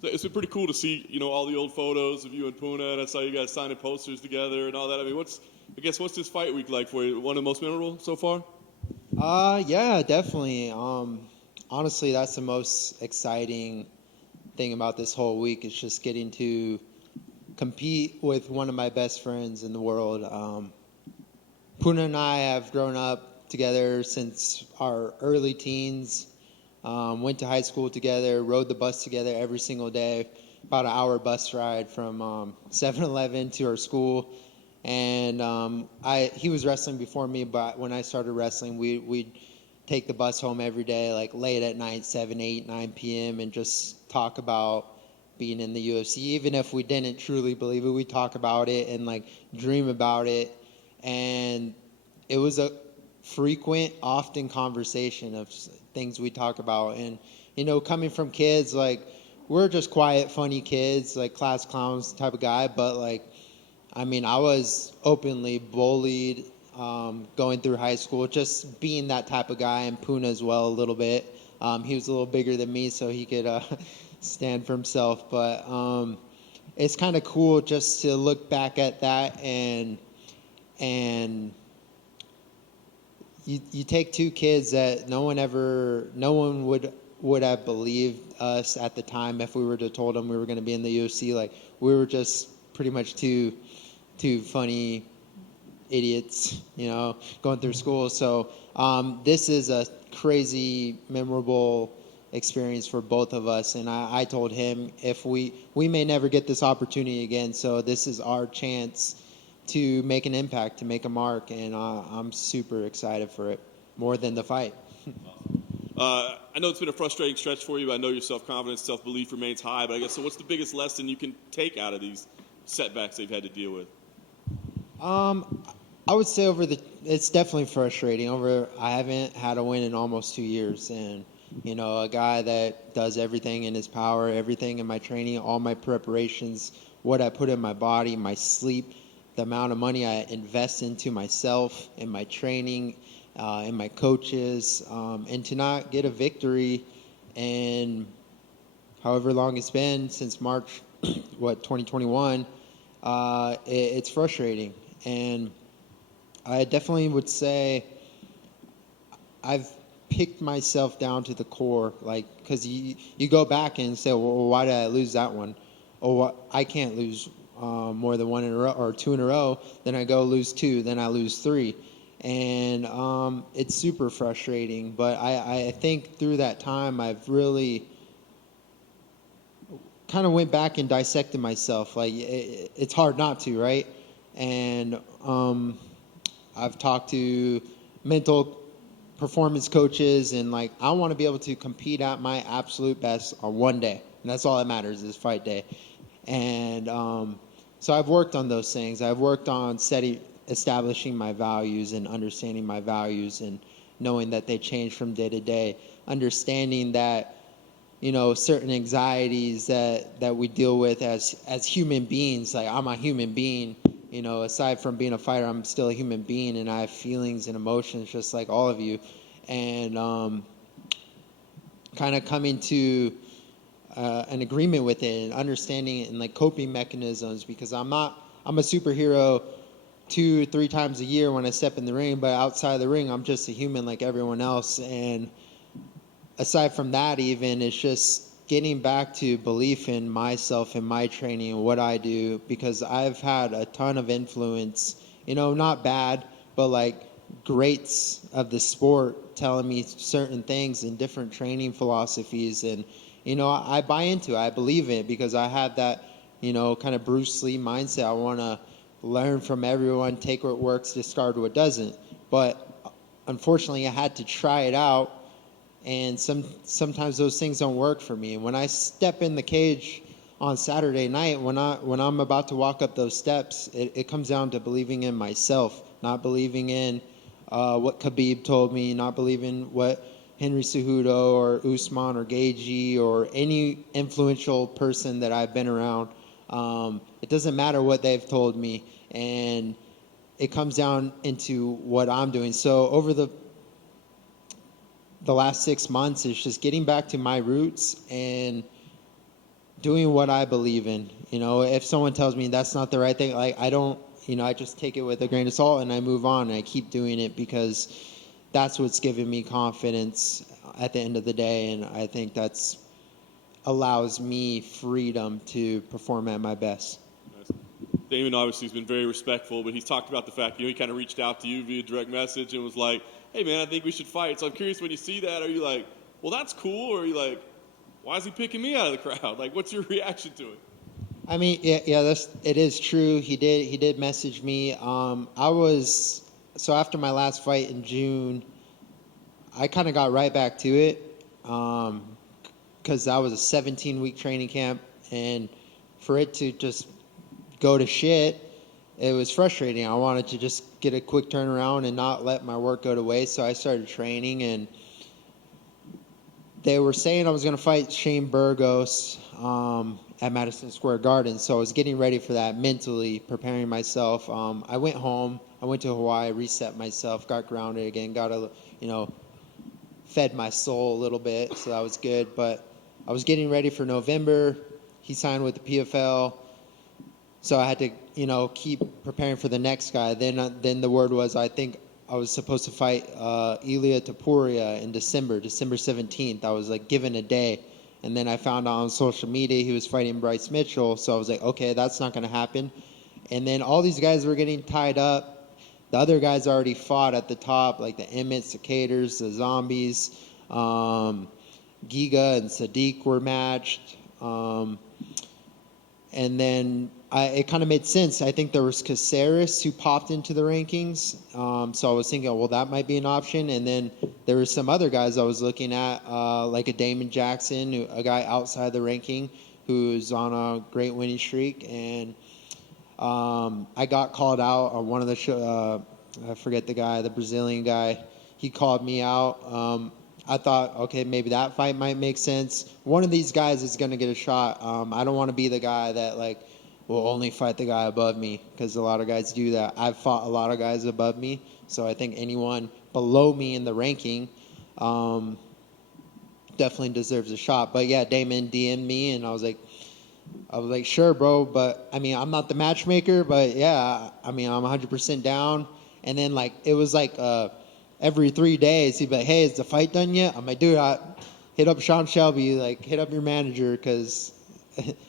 So it's been pretty cool to see, all the old photos of you and Puna, and I saw you guys signing posters together and all that. I mean, what's this fight week like for you? One of the most memorable so far? Yeah, definitely. Honestly, that's the most exciting thing about this whole week is just getting to compete with one of my best friends in the world. Puna and I have grown up together since our early teens. Went to high school together, rode the bus together every single day, about an hour bus ride from 7-Eleven to our school. And he was wrestling before me, but when I started wrestling, we'd take the bus home every day, like late at night, 7, 8, 9 p.m., and just talk about being in the UFC. Even if we didn't truly believe it, we'd talk about it and like dream about it. And it was a frequent, often conversation of things we talk about. And, coming from kids, like, we're just quiet, funny kids, like class clowns type of guy. But, like, I mean, I was openly bullied going through high school, just being that type of guy, and Puna as well a little bit. He was a little bigger than me, so he could stand for himself. But it's kind of cool just to look back at that and you take two kids that no one would have believed us at the time if we were to have told them we were going to be in the UFC. Like, we were just pretty much two funny idiots, going through school. So this is a crazy, memorable experience for both of us. And I told him if we may never get this opportunity again, so this is our chance to make an impact, to make a mark, and I'm super excited for it, more than the fight. I know it's been a frustrating stretch for you. I know your self-confidence, self-belief remains high, but I guess, so what's the biggest lesson you can take out of these setbacks they've had to deal with? I would say it's definitely frustrating. I haven't had a win in almost 2 years, and a guy that does everything in his power, everything in my training, all my preparations, what I put in my body, my sleep, the amount of money I invest into myself, in my training, in my coaches, and to not get a victory in however long it's been since March, 2021, it's frustrating. And I definitely would say I've picked myself down to the core, like, because you go back and say, well, why did I lose that one? Oh, I can't lose more than one in a row or two in a row. Then I go lose two, then I lose three. And it's super frustrating. But I think through that time, I've really kind of went back and dissected myself. Like, it's hard not to, right? And I've talked to mental performance coaches, and like, I want to be able to compete at my absolute best on one day, and that's all that matters is fight day. And so I've worked on those things. I've worked on establishing my values and understanding my values, and knowing that they change from day to day, understanding that certain anxieties that we deal with as human beings. Like, I'm a human being, aside from being a fighter, I'm still a human being, and I have feelings and emotions just like all of you. And kind of coming to an agreement with it and understanding it and like coping mechanisms, because I'm a superhero 2-3 times a year when I step in the ring, but outside of the ring, I'm just a human like everyone else. And aside from that, even, it's just getting back to belief in myself and my training and what I do, because I've had a ton of influence, not bad, but like greats of the sport telling me certain things and different training philosophies. And, I buy into it. I believe in it because I have that, kind of Bruce Lee mindset. I want to learn from everyone, take what works, discard what doesn't. But unfortunately, I had to try it out. And sometimes those things don't work for me. And when I step in the cage on Saturday night, when I'm about to walk up those steps, it comes down to believing in myself, not believing in what Khabib told me, not believing what Henry Cejudo or Usman or Gaethje or any influential person that I've been around. It doesn't matter what they've told me, and it comes down into what I'm doing. So over the last 6 months, is just getting back to my roots and doing what I believe in. If someone tells me that's not the right thing, like I don't, I just take it with a grain of salt and I move on and I keep doing it because that's what's giving me confidence at the end of the day, and I think that's allows me freedom to perform at my best. Nice. Damon obviously has been very respectful, but he's talked about the fact, he kind of reached out to you via direct message and was like, hey, man, I think we should fight. So I'm curious, when you see that, are you like, well, that's cool? Or are you like, why is he picking me out of the crowd? Like, what's your reaction to it? I mean, yeah, it is true. He did message me. So after my last fight in June, I kind of got right back to it. Because that was a 17-week training camp, and for it to just go to shit, it was frustrating. I wanted to just get a quick turnaround and not let my work go to waste, so I started training, and they were saying I was going to fight Shane Burgos at Madison Square Garden, so I was getting ready for that mentally, preparing myself. I went home. I went to Hawaii, reset myself, got grounded again, fed my soul a little bit, so that was good, but I was getting ready for November. He signed with the PFL, so I had to, keep preparing for the next guy. Then the word was I think I was supposed to fight Ilia Topuria in December 17th. I was like given a day, and then I found out on social media he was fighting Bryce Mitchell. So I was like, okay, that's not going to happen. And then all these guys were getting tied up. The other guys already fought at the top, like the Emmets, the Caters, the Zombies. Giga and Sadiq were matched. And then it kind of made sense. I think there was Caceres who popped into the rankings. So I was thinking, well, that might be an option. And then there were some other guys I was looking at, like a Damon Jackson, a guy outside the ranking who's on a great winning streak. And I got called out on one of the I forget the guy, the Brazilian guy. He called me out. I thought, okay, maybe that fight might make sense. One of these guys is going to get a shot. I don't want to be the guy that will only fight the guy above me, because a lot of guys do that. I've fought a lot of guys above me, so I think anyone below me in the ranking definitely deserves a shot. But yeah, Damon DM'd me, and I was like, sure, bro. But I mean, I'm not the matchmaker, but yeah, I mean, I'm 100% down. And then it was every 3 days, he'd be like, hey, is the fight done yet? I'm like, dude, hit up Sean Shelby, hit up your manager, because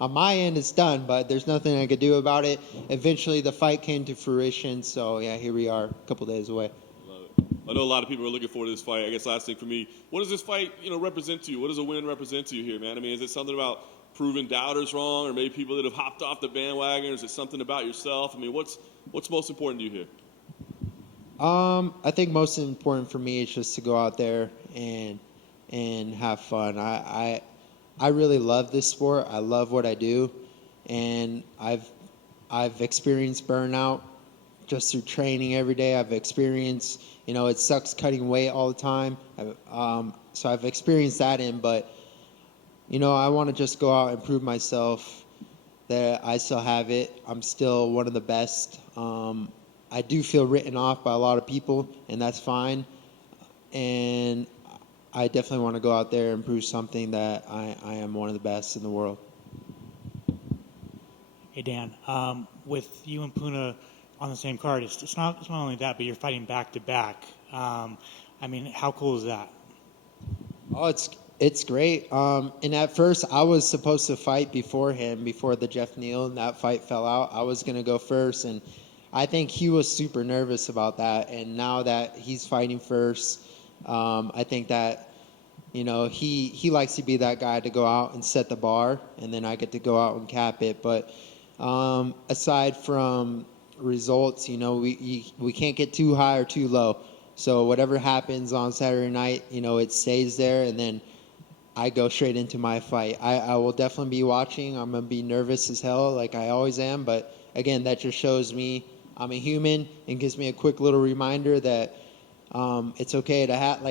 on my end it's done, but there's nothing I could do about it. Eventually the fight came to fruition, so yeah, here we are, a couple days away. Love it. I know a lot of people are looking forward to this fight. I guess last thing for me, what does this fight, represent to you? What does a win represent to you here, man? I mean, is it something about proving doubters wrong, or maybe people that have hopped off the bandwagon, or is it something about yourself? I mean, what's most important to you here? I think most important for me is just to go out there and have fun. I really love this sport. I love what I do, and I've experienced burnout just through training every day. I've experienced, it sucks cutting weight all the time. So I've experienced that but I want to just go out and prove myself that I still have it. I'm still one of the best. I do feel written off by a lot of people, and that's fine. And I definitely want to go out there and prove something that I am one of the best in the world. Hey, Dan. With you and Puna on the same card, it's not only that, but you're fighting back-to-back. I mean, how cool is that? Oh, it's great. And at first, I was supposed to fight before him, before the Jeff Neal, and that fight fell out. I was going to go first, and I think he was super nervous about that. And now that he's fighting first, I think that, he likes to be that guy to go out and set the bar, and then I get to go out and cap it. But aside from results, we can't get too high or too low. So whatever happens on Saturday night, it stays there, and then I go straight into my fight. I will definitely be watching. I'm going to be nervous as hell, like I always am. But again, that just shows me I'm a human and gives me a quick little reminder that it's okay to have,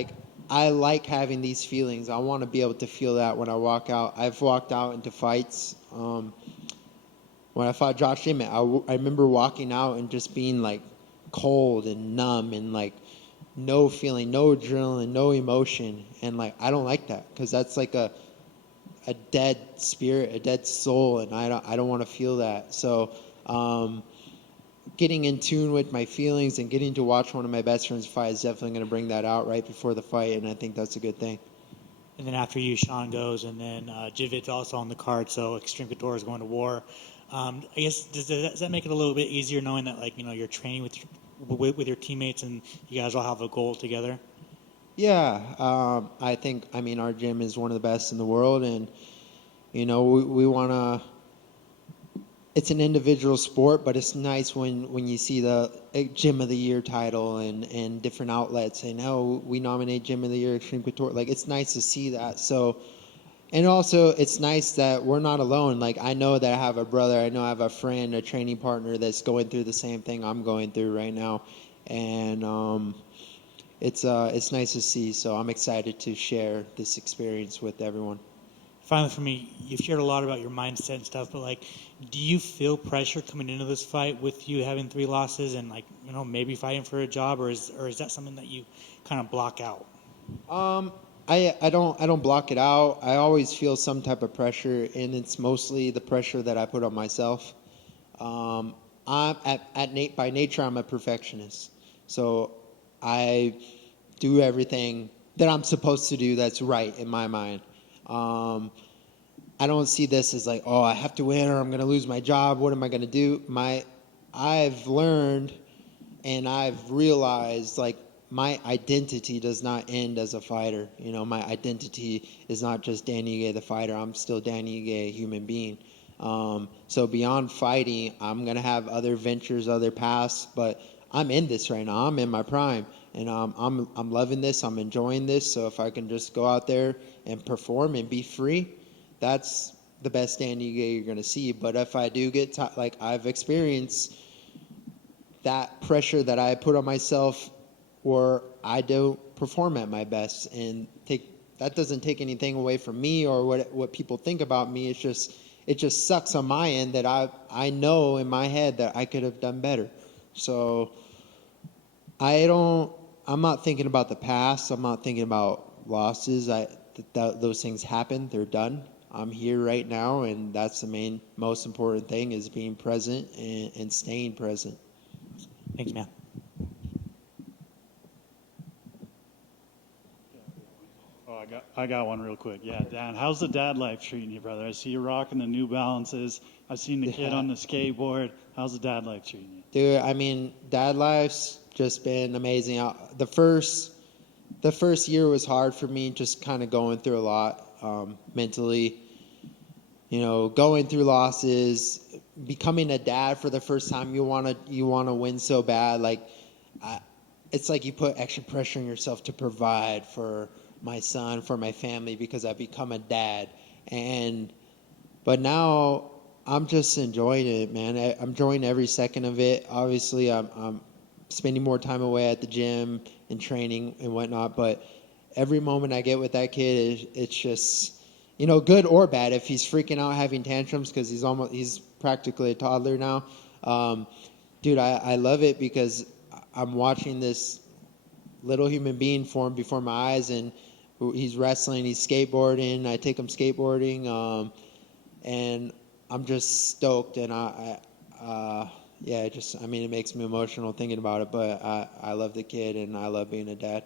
I like having these feelings. I want to be able to feel that when I walk out. I've walked out into fights. When I fought Josh Emmett, I remember walking out and just being cold and numb and no feeling, no adrenaline, no emotion. And I don't like that, because that's a dead spirit, a dead soul, and I don't want to feel that. So getting in tune with my feelings and getting to watch one of my best friends fight is definitely going to bring that out right before the fight, and I think that's a good thing. And then after you, Sean goes, and then Jivit's also on the card, so Extreme Couture is going to war. I guess does that make it a little bit easier knowing that, like, you know, you're training with your teammates and you guys all have a goal together? Yeah, I think, I mean, our gym is one of the best in the world, and, you know, we want to, it's an individual sport, but it's nice when you see the Gym of the Year title and different outlets saying, oh, we nominate Gym of the Year Extreme Couture. Like, it's nice to see that. So, and also, it's nice that we're not alone. Like, I know that I have a brother, I know I have a friend, a training partner that's going through the same thing I'm going through right now. And it's nice to see. So I'm excited to share this experience with everyone. Finally, for me, you've shared a lot about your mindset and stuff, but, like, do you feel pressure coming into this fight with you having 3 losses and, like, you know, maybe fighting for a job, or is that something that you kind of block out? I don't block it out. I always feel some type of pressure, and it's mostly the pressure that I put on myself. I'm by nature I'm a perfectionist, so I do everything that I'm supposed to do that's right in my mind. I don't see this as like, oh, I have to win or I'm going to lose my job. What am I going to do? I've learned and I've realized, like, my identity does not end as a fighter. You know, my identity is not just Dan Ige, the fighter. I'm still Dan Ige, a human being. So beyond fighting, I'm going to have other ventures, other paths, but I'm in this right now. I'm in my prime, and I'm loving this. I'm enjoying this. So if I can just go out there and perform and be free, that's the best Dan Ige you're going to see. But if I do get like I've experienced that pressure that I put on myself, or I don't perform at my best, and that doesn't take anything away from me or what people think about me. It just sucks on my end that I know in my head that I could have done better. So I'm not thinking about the past. I'm not thinking about losses. Those things happen. They're done. I'm here right now, and that's the most important thing, is being present and staying present. Thanks, man. Oh, I got one real quick. Yeah, Dan, how's the dad life treating you, brother? I see you rocking the New Balances. I've seen the kid on the skateboard. How's the dad life treating you? Dude, I mean, dad life's just been amazing. The first year was hard for me, just kind of going through a lot mentally. You know, going through losses, becoming a dad for the first time. You wanna win so bad. Like, it's like you put extra pressure on yourself to provide for my son, for my family, because I've become a dad. But now I'm just enjoying it, man. I'm enjoying every second of it. Obviously, I'm spending more time away at the gym and training and whatnot. But every moment I get with that kid, it's just, you know, good or bad. If he's freaking out, having tantrums, because he's practically a toddler now. Dude, I love it because I'm watching this little human being form before my eyes, and he's wrestling, he's skateboarding. I take him skateboarding, and I'm just stoked. And it makes me emotional thinking about it. But I love the kid, and I love being a dad.